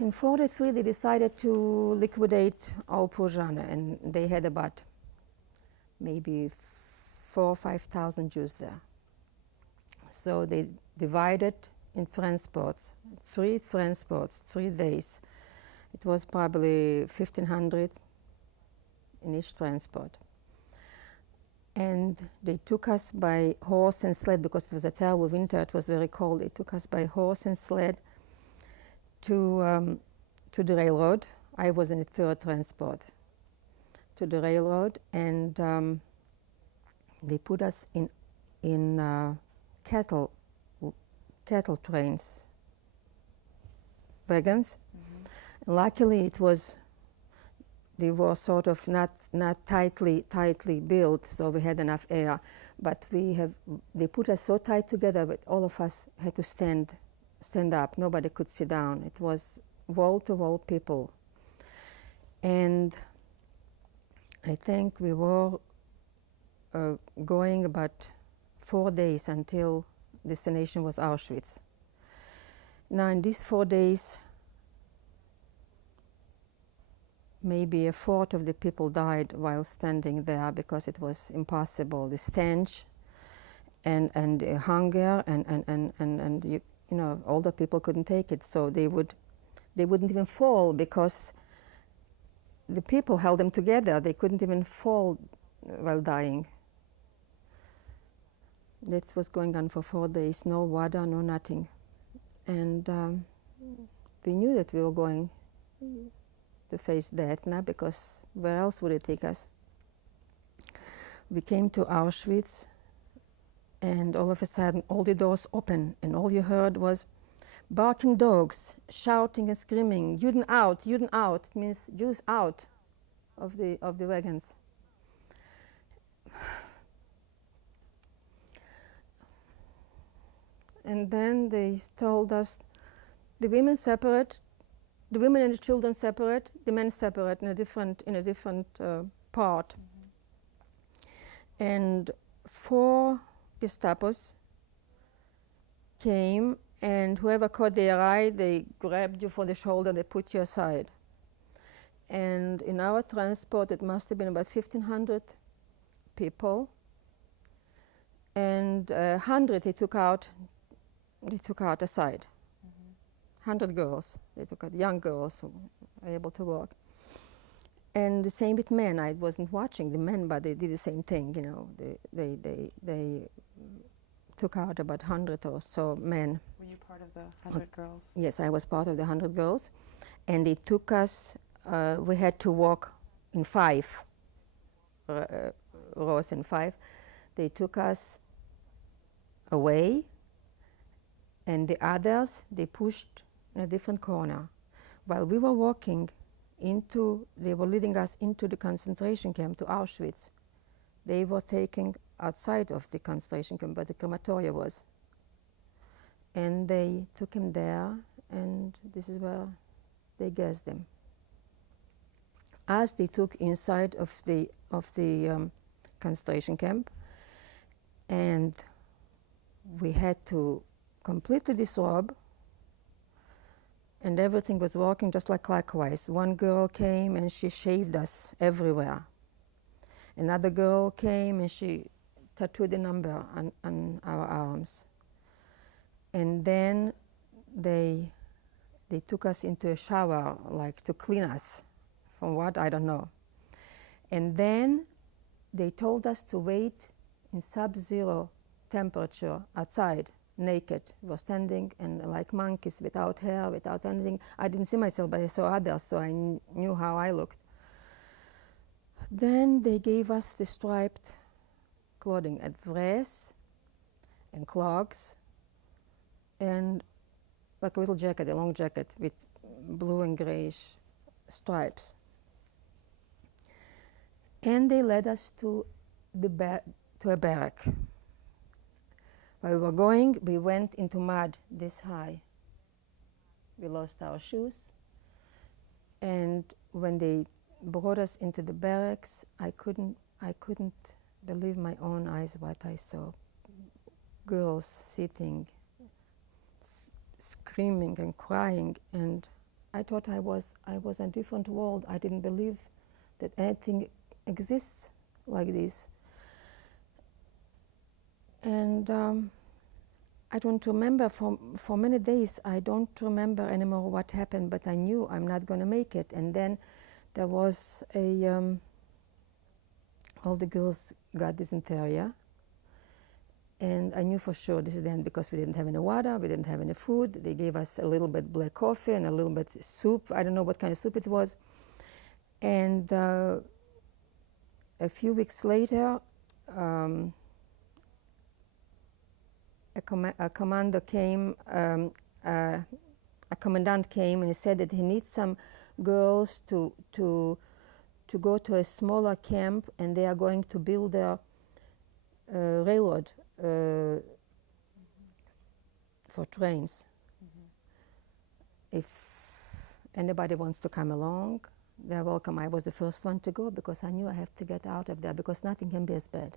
in 43 they decided to liquidate all Persiana, and they had about maybe 4,000 or 5,000 Jews there. So they divided in transports, 3 transports, 3 days. It was probably 1,500 in each transport. And they took us by horse and sled, because it was a terrible winter, it was very cold. They took us by horse and sled to the railroad. I was in the 3rd transport to the railroad, and they put us in cattle trains, wagons. Mm-hmm. Luckily, they were sort of not tightly built, so we had enough air. But they put us so tight together that all of us had to stand up. Nobody could sit down. It was wall-to-wall people. And I think we were going about 4 days until destination was Auschwitz. Now, in these 4 days, maybe a fourth of the people died while standing there, because it was impossible. The stench and the hunger and you know, older people couldn't take it, so they wouldn't even fall, because the people held them together. They couldn't even fall while dying. This was going on for 4 days, no water, no nothing. And we knew that we were going to face death now, because where else would it take us? We came to Auschwitz, and all of a sudden all the doors open, and all you heard was barking dogs, shouting and screaming, Juden out, Juden out. It means Jews out of the wagons. And then they told us the women separate, the women and the children separate, the men separate in a different part. Mm-hmm. And 4 Gestapos came, and whoever caught their eye, they grabbed you from the shoulder, they put you aside. And in our transport, it must have been about 1,500 people, and 100 they took out aside. 100 girls, they took out young girls who were able to walk. And the same with men. I wasn't watching the men, but they did the same thing, you know. They took out about 100 or so men. Were you part of the 100 girls? Yes, I was part of the 100 girls. And they took us, we had to walk in 5 rows in 5. They took us away, and the others, they pushed in a different corner. While we were walking they were leading us into the concentration camp, to Auschwitz. They were taking outside of the concentration camp, but the crematoria was. And they took him there, and this is where they gassed him. As they took inside of the concentration camp, and we had to completely disrobe, and everything was working just like clockwise. One girl came and she shaved us everywhere. Another girl came and she tattooed a number on our arms. And then they took us into a shower, like to clean us. From what? I don't know. And then they told us to wait in sub-zero temperature outside, naked. We were standing and like monkeys, without hair, without anything. I didn't see myself, but I saw others, so I knew how I looked. Then they gave us the striped clothing, a dress and clogs, and like a little jacket, a long jacket with blue and grayish stripes. And they led us to a barrack. While we were going, we went into mud this high. We lost our shoes. And when they brought us into the barracks, I couldn't believe my own eyes what I saw. Girls sitting, screaming and crying, and I thought I was in a different world. I didn't believe that anything exists like this. And I don't remember for many days. I don't remember anymore what happened, but I knew I'm not going to make it. And then there was all the girls got dysentery, and I knew for sure this is the end because we didn't have any water, we didn't have any food. They gave us a little bit black coffee and a little bit soup. I don't know what kind of soup it was. And a few weeks later, a commander came, a commandant came, and he said that he needs some girls to go to a smaller camp, and they are going to build a railroad for trains. If anybody wants to come along, they're welcome. I was the first one to go because I knew I have to get out of there because nothing can be as bad.